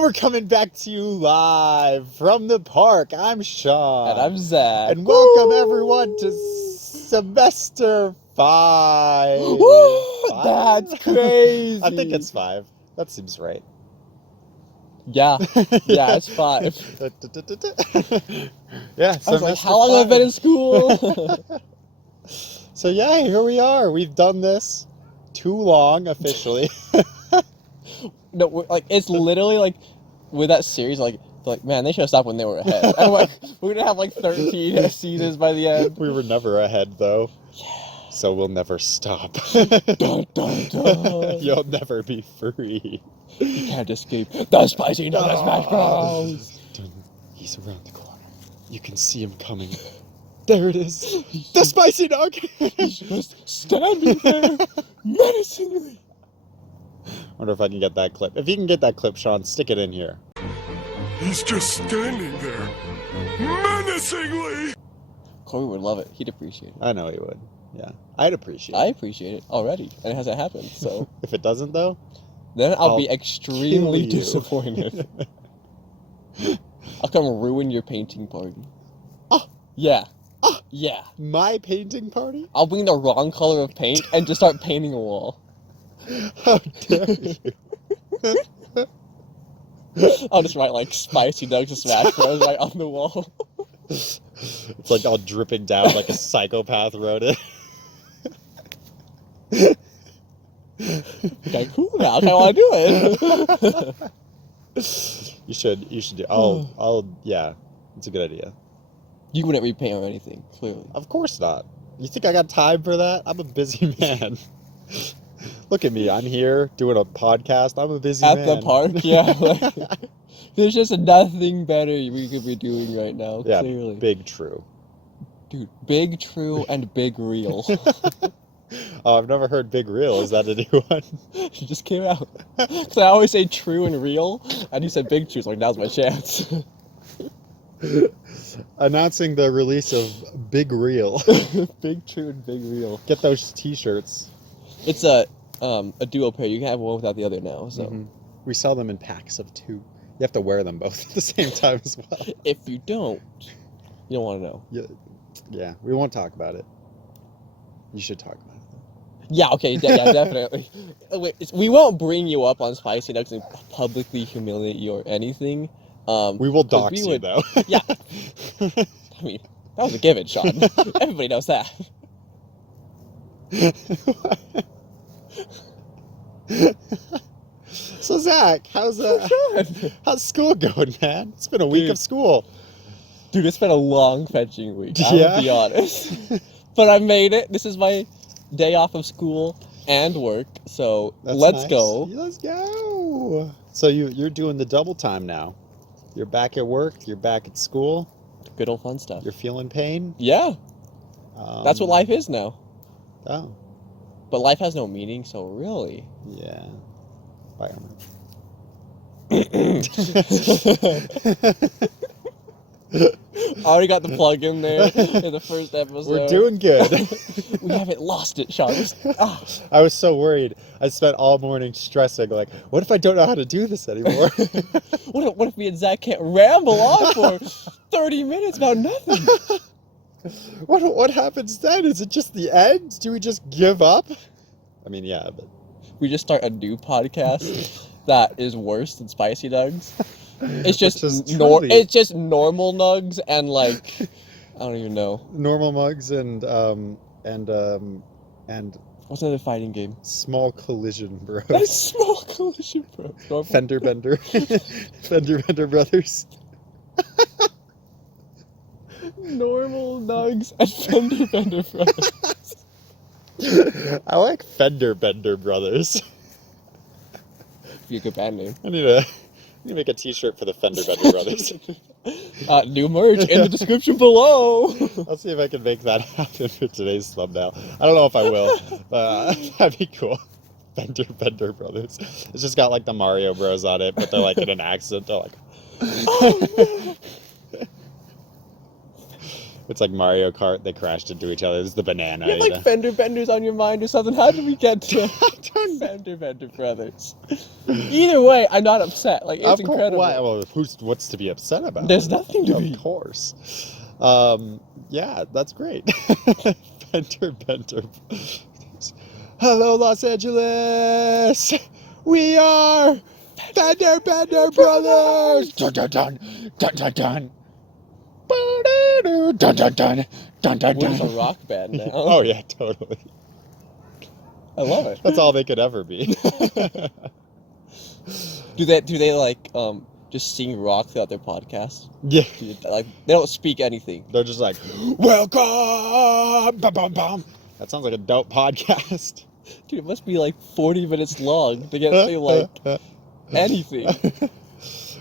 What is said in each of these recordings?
And we're coming back to you live from the park. I'm Sean. And I'm Zach. And welcome everyone to semester 5. Woo! 5? That's crazy. I think it's 5. That seems right. Yeah. Yeah, it's 5. Yeah, I was like, how long have I been in school? So yeah, here we are. We've done this too long officially. No, like it's literally like with that series, like man, they should have stopped when they were ahead. And like we're gonna have like 13 seasons by the end. We were never ahead though. Yeah. So we'll never stop. Dun, dun, dun. You'll never be free. You can't escape the spicy Nuggs Smash Bros. He's around the corner. You can see him coming. There it is. The spicy dog. He's just standing there menacingly. Wonder if I can get that clip. If you can get that clip, Sean, stick it in here. He's just standing there, menacingly! Corey would love it. He'd appreciate it. I know he would. Yeah. I'd appreciate I it. appreciate it already, and it hasn't happened, so... If it doesn't, though? Then I'll be kill extremely you. disappointed. I'll come ruin your painting party. Oh! Yeah. Oh! Yeah. My painting party? I'll bring the wrong color of paint and just start painting a wall. How dare you? I'll just write like spicy Nuggs Smash Bros right on the wall. It's like all dripping down like a psychopath wrote it. Okay, cool now. I want to do it. You should do. Yeah, it's a good idea. You wouldn't repaint or anything, clearly. Of course not. You think I got time for that? I'm a busy man. Look at me. I'm here doing a podcast. I'm a busy man. At the park, yeah. Like, there's just nothing better we could be doing right now, Yeah, clearly. big true. Dude, big true and big real. Oh, I've never heard big real. Is that a new one? She just came out. Because I always say true and real, and you said big true, so like, now's my chance. Announcing the release of Big Reel. Big true and big real. Get those t-shirts. It's a duo pair. You can have one without the other now, so. Mm-hmm. We sell them in packs of 2. You have to wear them both at the same time as well. If you don't want to know. Yeah, we won't talk about it. You should talk about it. Yeah, okay, yeah, definitely. Wait, we won't bring you up on Spicy Nuggs and publicly humiliate you or anything. We will dox you, though. Yeah. I mean, that was a given, Sean. Everybody knows that. So, Zach, how's school going, man? It's been a week of school. Dude, it's been a long fetching week, Yeah? I'll be honest. But I made it. This is my day off of school and work, so let's go. Let's go. So you're doing the double time now. You're back at work, you're back at school. Good old fun stuff. You're feeling pain? Yeah. That's what life is now. Oh. But life has no meaning, so really. Yeah. Bye, Armor. Already got the plug in there in the first episode. We're doing good. We haven't lost it, Sean. I was so worried. I spent all morning stressing, like, what if I don't know how to do this anymore? What if me and Zach can't ramble on for 30 minutes about nothing? What happens then? Is it just the end? Do we just give up? I mean, yeah, but... We just start a new podcast that is worse than Spicy Nuggs. It's just it's just normal Nuggs and like I don't even know. Normal mugs and what's another fighting game? Small Collision Bros. Small Collision Bros. Normal. Fender Bender. Fender Bender Brothers. Normal Nuggs and Fender Bender Brothers. I like Fender Bender Brothers. Be a good band name. I need to make a t-shirt for the Fender Bender Brothers. New merch in the description below. I'll see if I can make that happen for today's thumbnail. I don't know if I will, but that'd be cool. Fender Bender Brothers. It's just got like the Mario Bros on it, but they're like in an accent. They're like... Oh, no. It's like Mario Kart. They crashed into each other. It's the banana. You have like fender benders on your mind or something. How did we get to Fender Brothers? Either way, I'm not upset. Like, it's incredible. Well, what's to be upset about? There's nothing to be. Of course. Yeah, that's great. Fender Bender. Hello, Los Angeles. We are Fender Bender Brothers. Dun dun dun dun dun dun. Dun dun dun dun dun dun. We're just a rock band now. Oh yeah, totally. I love it. That's all they could ever be. Do they like just sing rock throughout their podcast? Yeah. Like, they don't speak anything. They're just like, welcome! Bum, bum, bum. That sounds like a dope podcast. Dude, it must be like 40 minutes long to get to like anything.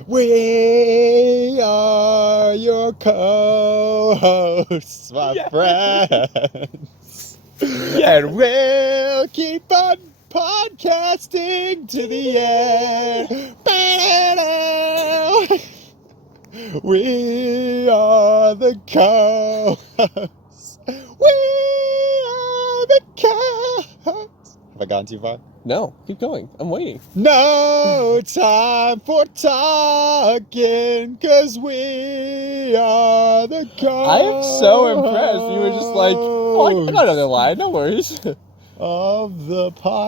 We are your co-hosts, my friends. And we'll keep on podcasting to the end. We are the co-hosts. We are the co-hosts. Have I gone too far? No, keep going. I'm waiting. No time for talking, 'cause we are the co-hosts. I am so impressed. You were just like, oh, I got another line. No worries. Of the podcast.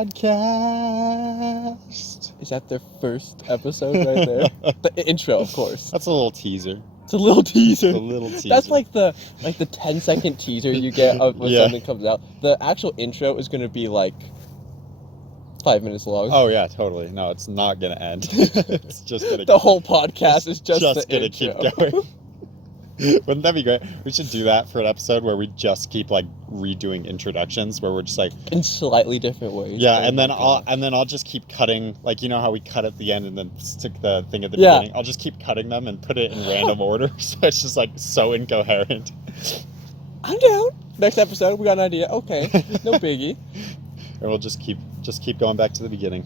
Is that their first episode right there? The intro, of course. That's a little teaser. It's a little teaser. A little teaser. That's like the 10-second teaser you get of when Yeah. something comes out. The actual intro is gonna be like 5 minutes long. Oh yeah, totally. No, it's not gonna end. It's just gonna. The whole podcast is just the gonna intro. keep going. Wouldn't that be great? We should do that for an episode where we just keep like redoing introductions, where we're just like, In slightly different ways. yeah, Oh and then my I'll God. just keep cutting, like, you know how we cut at the end and then stick the thing at the Yeah. beginning. I'll just keep cutting them and put it in random order, so it's just like so incoherent. I'm down. Next episode, we got an idea. Okay, no biggie. And we'll just keep going back to the beginning.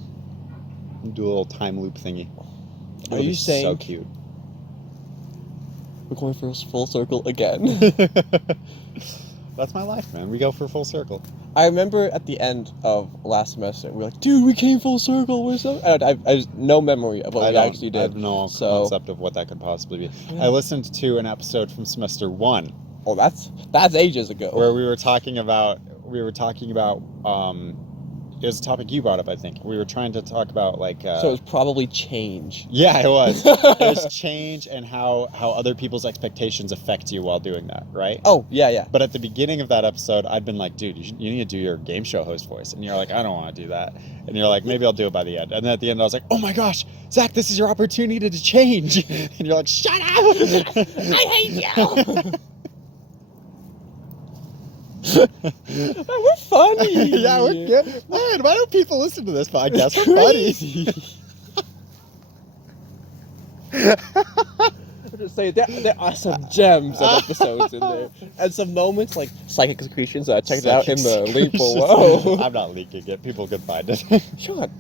Do a little time loop thingy. It'll you be saying- so cute? We're going for a full circle again. That's my life, man. We go for full circle. I remember at the end of last semester, we were like, dude, we came full circle. We're so... I have no memory of what we actually did. I have no concept of what that could possibly be. Yeah. I listened to an episode from semester 1 Oh, that's ages ago. where we were talking about it was a topic you brought up, I think. We were trying to talk about like So it was probably change. yeah, it was. It was change and how other people's expectations affect you while doing that, right? Oh, yeah. But at the beginning of that episode, I'd been like, dude, you need to do your game show host voice. And you're like, I don't want to do that. And you're like, maybe I'll do it by the end. And then at the end, I was like, oh my gosh, Zach, this is your opportunity to change. And you're like, shut up. I hate you! We're funny! Yeah, we're good. Man, why don't people listen to this podcast? We're funny. I'm just saying, there are some gems of episodes in there. And some moments like psychic secretions that I checked out in the link below. I'm not leaking it. People can find it. Sean,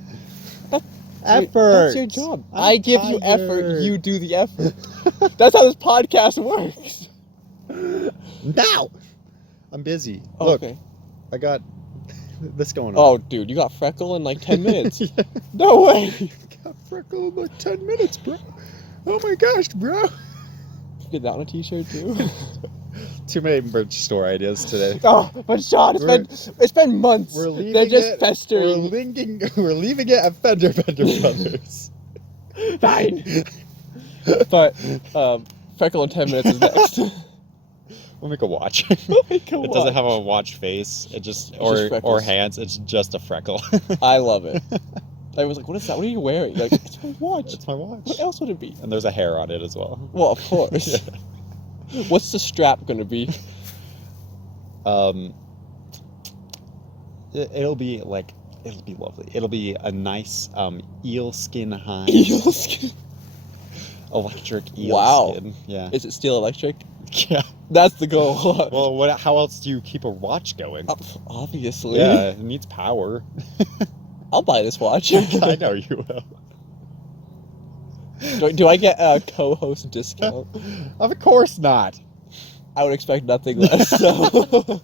Effort. that's your job. I give you effort, tired. you do the effort. That's how this podcast works. Now! I'm busy. Oh, Look, okay. I got this going on. Oh, dude, you got freckle in like 10 minutes. Yeah. No way. I got freckle in like 10 minutes, bro. Oh my gosh, bro. Get that on a t-shirt too. Too many merch store ideas today. Oh, but Sean, it's been months. We're leaving They're just it. festering. We're leaving it at Fender Brothers. Fine. But freckle in 10 minutes is next. We'll make a watch. Make a It doesn't have a watch face. It just just or freckles. hands. It's just a freckle. I love it. I was like, what is that? What are you wearing? You're like, it's my watch. It's my watch. What else would it be? And there's a hair on it as well. Well, of course. What's the strap gonna be? It'll be lovely. It'll be a nice eel skin hide. Eel skin. Electric eel Wow. skin. Yeah. Is it still electric? Yeah. That's the goal. Well, how else do you keep a watch going? Obviously. Yeah, it needs power. I'll buy this watch. I know you will. Do I get a co-host discount? Of course not. I would expect nothing less. So.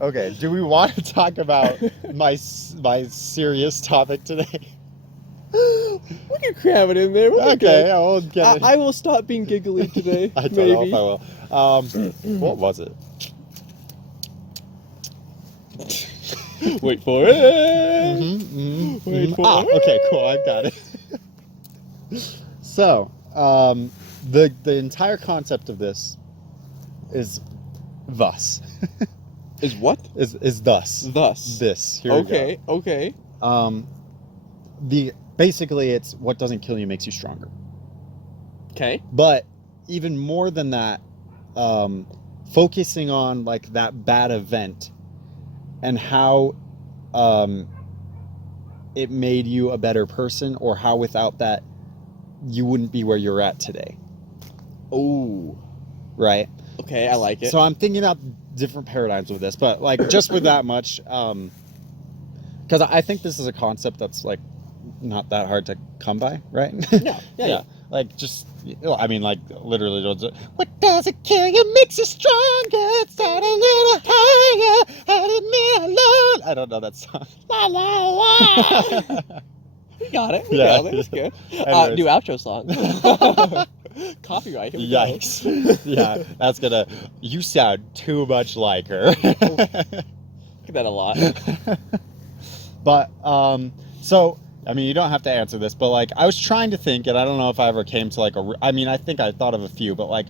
Okay, do we want to talk about my serious topic today? We can cram it in there. We'll be Okay, good. I will get it. I will stop being giggly today. I don't maybe. know if I will. What was it? Wait for it. Wait for it. Okay, cool. I've got it. So, the entire concept of this is thus. Is what? Is thus. Thus. This. Here we go. Okay. Basically it's what doesn't kill you makes you stronger. Okay. But even more than that, focusing on like that bad event and how it made you a better person, or how without that you wouldn't be where you're at today. Oh. Right? Okay, I like it. So I'm thinking about different paradigms with this, but like just with that much, because I think this is a concept that's like not that hard to come by, right? Yeah. Like just, I mean, like literally, what doesn't kill you makes you stronger. Start a little higher, leave me alone. I don't know that song. La la la. We got it. Yeah. That's good. Anyways. New outro song. Copyright. Here we go. Yikes. Yeah, that's gonna. You sound too much like her. Get that a lot. But so I mean, you don't have to answer this, but like I was trying to think, and I don't know if I ever came to like I mean, I think I thought of a few, but like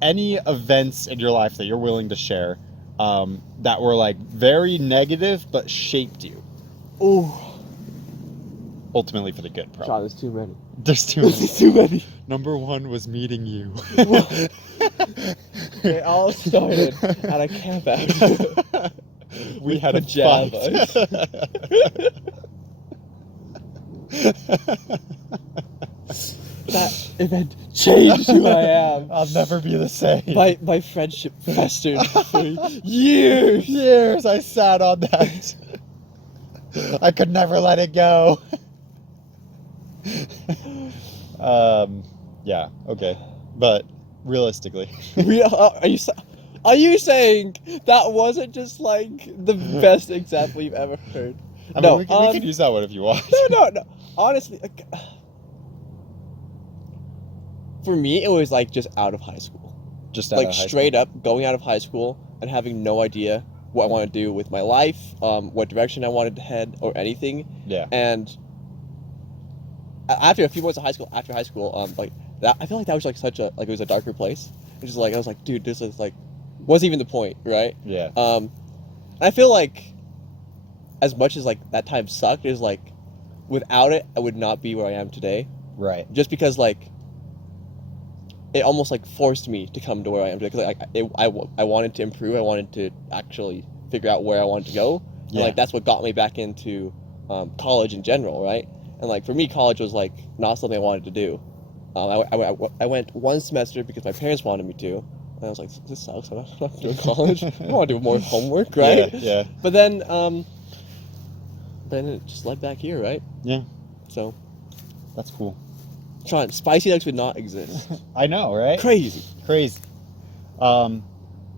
any events in your life that you're willing to share that were like very negative but shaped you. Ooh. Ultimately for the good, probably. John, there's too many. There's too many. There's too many. Number one was meeting you. It all started at a camp out. We had a pajamas. That event changed who I am. I'll never be the same. My friendship festered for years. Years I sat on that. I could never let it go. Yeah, okay. But realistically. Are you saying that wasn't just like the best example you've ever heard? I mean, we can use that one if you want. No. Honestly, like, for me, it was like just out of high school. Just out like of high straight up going out of high school and having no idea what I want to do with my life, what direction I wanted to head, or anything. Yeah. And after a few months of high school, like that, I feel like that was like such a it was a darker place. It's just like I was like, dude, this is like, what's even the point, right? Yeah. And I feel like, as much as like that time sucked, is like, without it, I would not be where I am today. Right. Just because like, it almost like forced me to come to where I am today. Because I wanted to improve. I wanted to actually figure out where I wanted to go. And like that's what got me back into college in general, right? And like for me, college was like not something I wanted to do. I went one semester because my parents wanted me to. And I was like, this sucks. I'm not doing college. I want to do more homework, right? Yeah. But then it just led back here, right? Yeah. So That's cool. Sean, Spicy Nuggs would not exist. I know, right? Crazy.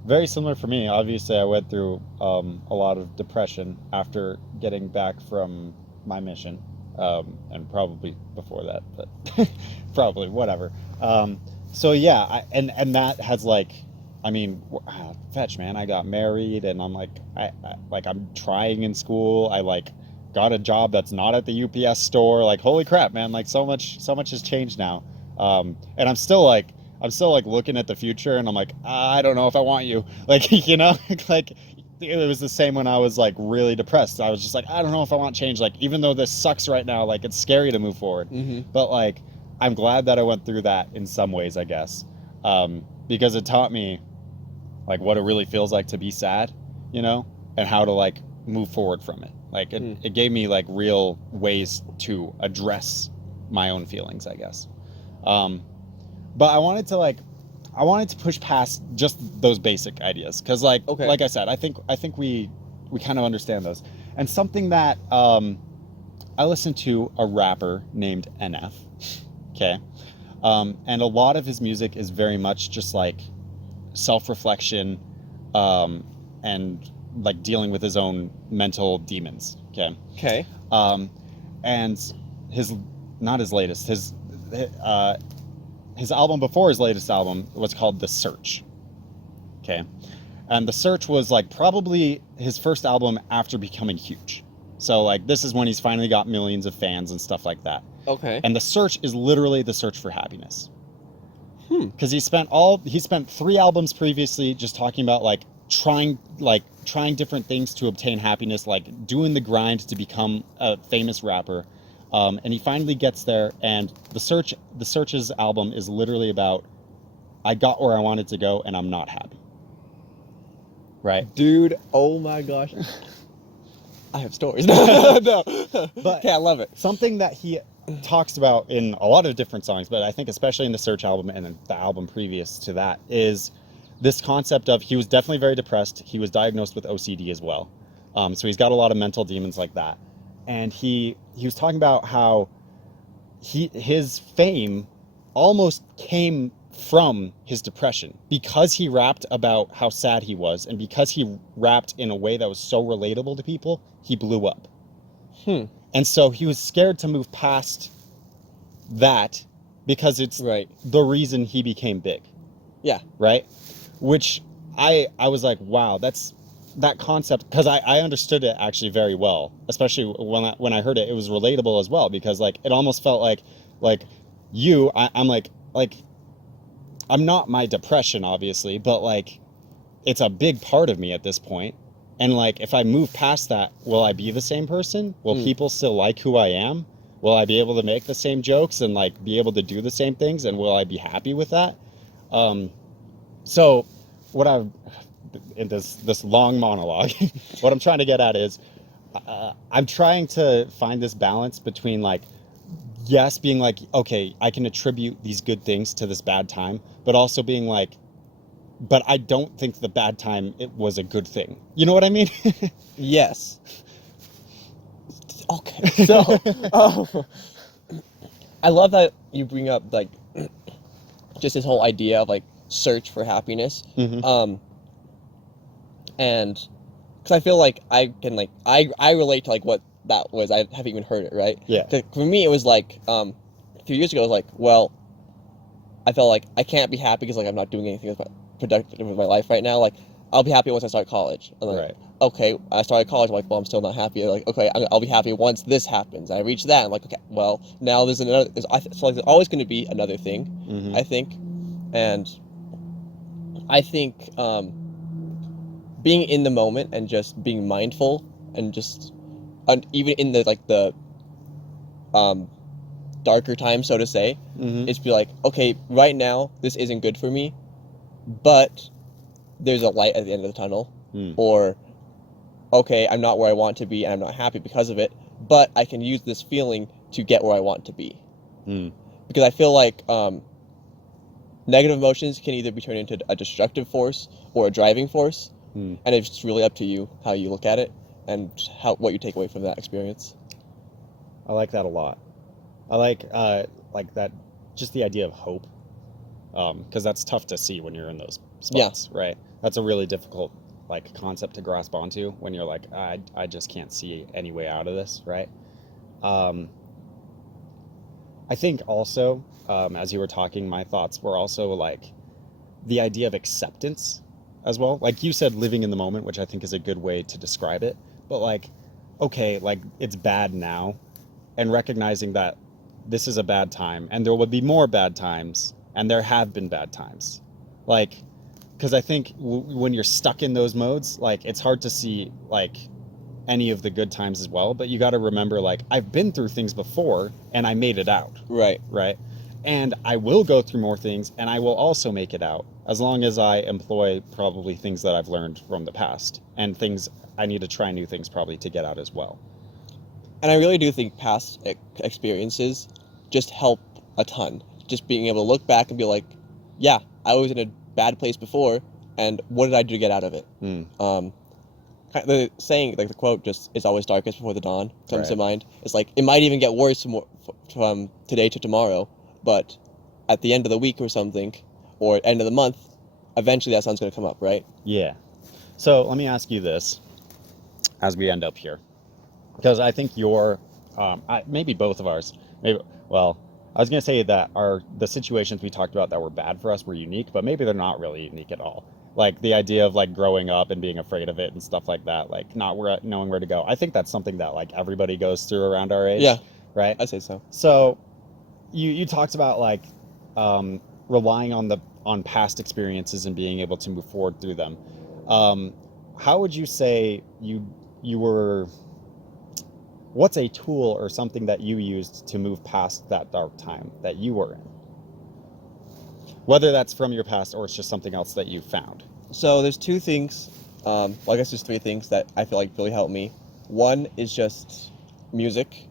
Very similar for me. Obviously, I went through a lot of depression after getting back from my mission, and probably before that, but probably whatever. So yeah, and that has like, I mean, fetch, man. I got married, and I'm like, I'm trying in school. I like got a job that's not at the UPS store. Like, holy crap, man! Like so much has changed now. And I'm still like looking at the future, and I'm like, I don't know if I want you. Like, you know, like it was the same when I was like really depressed. I was just like, I don't know if I want change. Like, even though this sucks right now, like it's scary to move forward. Mm-hmm. But like, I'm glad that I went through that in some ways, I guess, because it taught me like what it really feels like to be sad, you know, and how to like move forward from it. Like it gave me like real ways to address my own feelings, I guess. But I wanted to push past just those basic ideas, because like I said, I think we kind of understand those. And something that I listened to a rapper named NF, okay, and a lot of his music is very much just like self-reflection, and like dealing with his own mental demons. Okay. And not his latest, his album before his latest album was called The Search. Okay. And The Search was like probably his first album after becoming huge. So like this is when he's finally got millions of fans and stuff like that. Okay. And The Search is literally the search for happiness. Because he spent 3 albums previously just talking about like trying different things to obtain happiness, like doing the grind to become a famous rapper. And he finally gets there, and The Search's album is literally about, I got where I wanted to go and I'm not happy. Right? Dude, oh my gosh. I have stories. No. But okay, I love it. Something that he talks about in a lot of different songs, but I think especially in the Search album and then the album previous to that, is this concept of, he was definitely very depressed. He was diagnosed with OCD as well. So he's got a lot of mental demons like that. And he was talking about how his fame almost came from his depression, because he rapped about how sad he was, and because he rapped in a way that was so relatable to people, he blew up. And so he was scared to move past that, because it's the reason he became big. Yeah. Right? Which I was like, wow, that concept, because I understood it actually very well, especially when I heard it. It was relatable as well, because like it almost felt like I'm like I'm not my depression, obviously, but like it's a big part of me at this point. And like if I move past that, will I be the same person? Will people still like who I am? Will I be able to make the same jokes and like be able to do the same things, and will I be happy with that? So what I've in this long monologue, what I'm trying to get at is I'm trying to find this balance between like, yes, being like, okay, I can attribute these good things to this bad time, but also being like, but I don't think the bad time, it was a good thing. You know what I mean? Yes. Okay. So, I love that you bring up like just this whole idea of like search for happiness. And because I feel like I can like I relate to like what that was. I haven't even heard it, right? Yeah. 'Cause for me, it was like a few years ago. I was like, well, I felt like I can't be happy because like I'm not doing anything productive with my life right now. Like I'll be happy once I start college. And like, Right. okay, I started college. I'm like, well, I'm still not happy. Like, okay, I'll be happy once this happens. I reach that. I'm like, okay, well, now there's another. So like, there's always going to be another thing. I think, and I think being in the moment and just being mindful and just even in the like the darker times, so to say, is be like, okay, right now this isn't good for me, but there's a light at the end of the tunnel. Or okay, I'm not where I want to be and I'm not happy because of it, but I can use this feeling to get where I want to be. Because I feel like negative emotions can either be turned into a destructive force or a driving force, and it's just really up to you how you look at it and what you take away from that experience. I like that a lot. I like that, just the idea of hope, because that's tough to see when you're in those spots, right? That's a really difficult like concept to grasp onto when you're like, I just can't see any way out of this, right? I think also, as you were talking, my thoughts were also like the idea of acceptance as well. Like you said, living in the moment, which I think is a good way to describe it. But like, okay, like it's bad now, and recognizing that this is a bad time and there will be more bad times, and there have been bad times. Like, because I think when you're stuck in those modes, like it's hard to see like any of the good times as well, but you got to remember, like, I've been through things before and I made it out. Right. And I will go through more things and I will also make it out, as long as I employ probably things that I've learned from the past, and things I need to try new things probably to get out as well. And I really do think past experiences just help a ton. Just being able to look back and be like, yeah, I was in a bad place before, and what did I do to get out of it? The saying, like the quote, just "it's always darkest before the dawn" comes to mind. It's like it might even get worse from today to tomorrow, but at the end of the week or something, or end of the month, eventually that sound's going to come up, right? Yeah. So let me ask you this as we end up here, because I think maybe both of ours, well, I was going to say that the situations we talked about that were bad for us were unique, but maybe they're not really unique at all. Like the idea of like growing up and being afraid of it and stuff like that, like not knowing where to go. I think that's something that like everybody goes through around our age. Yeah. Right? I say so. So you talked about like relying on past experiences and being able to move forward through them. How would you say you were? What's a tool or something that you used to move past that dark time that you were in? Whether that's from your past or it's just something else that you found. So there's two things, well, I guess there's three things that I feel like really helped me. One is just music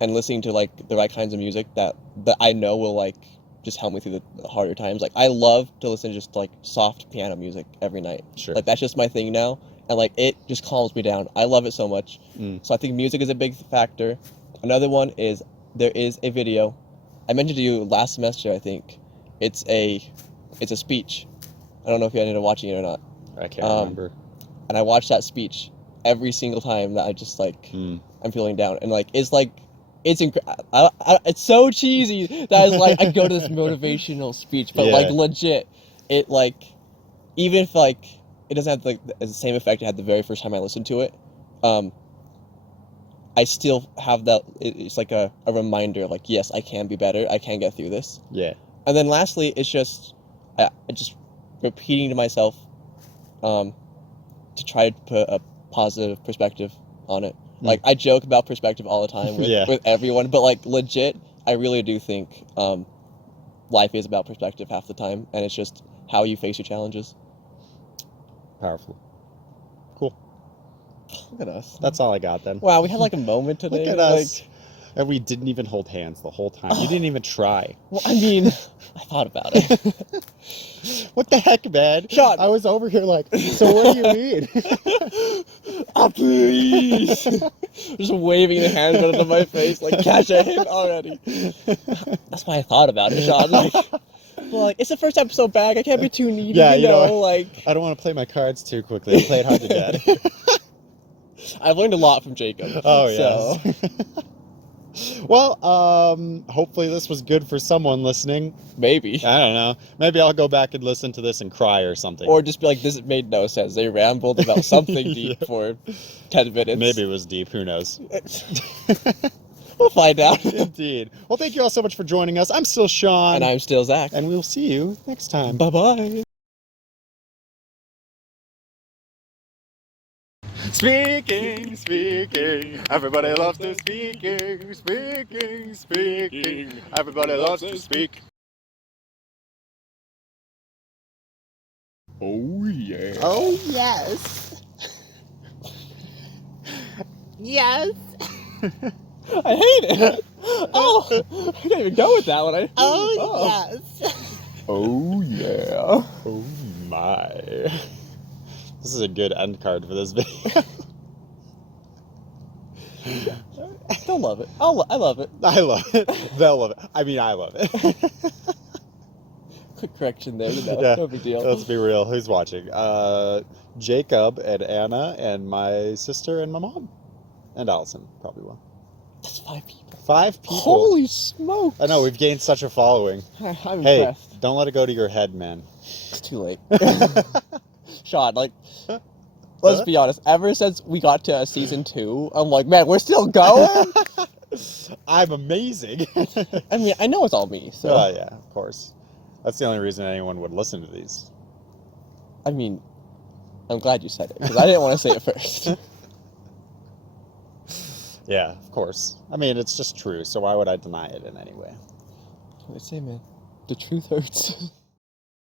and listening to like the right kinds of music that I know will like just help me through the harder times. Like I love to listen to just like soft piano music every night. Sure. Like that's just my thing now. And like it just calms me down. I love it so much. So I think music is a big factor. Another one is there is a video. I mentioned to you last semester, I think. It's a speech. I don't know if you ended up watching it or not. I can't remember. And I watch that speech every single time that I just like I'm feeling down. And like it's so cheesy that it's like I go to this motivational speech, but like legit, it like even if like it doesn't have like the same effect it had the very first time I listened to it, I still have that. It's like a reminder, like yes, I can be better. I can get through this. Yeah. And then lastly, it's just just repeating to myself, to try to put a positive perspective on it. Like I joke about perspective all the time with everyone, but like legit, I really do think life is about perspective half the time, and it's just how you face your challenges. Powerful. Cool. Look at us. That's all I got then. Wow, we had like a moment today. Look at us. And we didn't even hold hands the whole time. You didn't even try. Well, I mean, I thought about it. What the heck, man? Sean. I was over here like, so what do you mean? Oh, please. Just waving the hand out of my face like, cash a hit already. That's why I thought about it, Sean. Like, well, like, it's the first episode back. I can't be too needy, you know? Like, I don't want to play my cards too quickly. I play it hard to get. I've learned a lot from Jacob. Oh, yes. So. Well, hopefully this was good for someone listening. Maybe. I don't know. Maybe I'll go back and listen to this and cry or something. Or just be like, this made no sense. They rambled about something deep for 10 minutes. Maybe it was deep. Who knows? We'll find out. Indeed. Well, thank you all so much for joining us. I'm still Sean. And I'm still Zach. And we'll see you next time. Bye-bye. Speaking, everybody loves to speaking. Everybody loves to speak. Oh, yeah. Oh, yes. Yes. I hate it. Oh, I can't even go with that one. Yes. Oh, yeah. Oh, my. This is a good end card for this video. I still love it. I love it. I love it. They'll love it. I mean, I love it. Quick correction there, you know. Yeah, No big deal. Let's be real. Who's watching? Jacob and Anna and my sister and my mom. And Allison probably will. That's 5 people. 5 people. Holy smokes. I know, we've gained such a following. I'm Hey, impressed. don't let it go to your head, man. It's too late. Sean, like, let's be honest. Ever since we got to season 2, I'm like, man, we're still going? I'm amazing. I mean, I know it's all me, so. Yeah, of course. That's the only reason anyone would listen to these. I mean, I'm glad you said it, because I didn't want to say it first. Yeah, of course. I mean, it's just true, so why would I deny it in any way? What do they say, man? The truth hurts.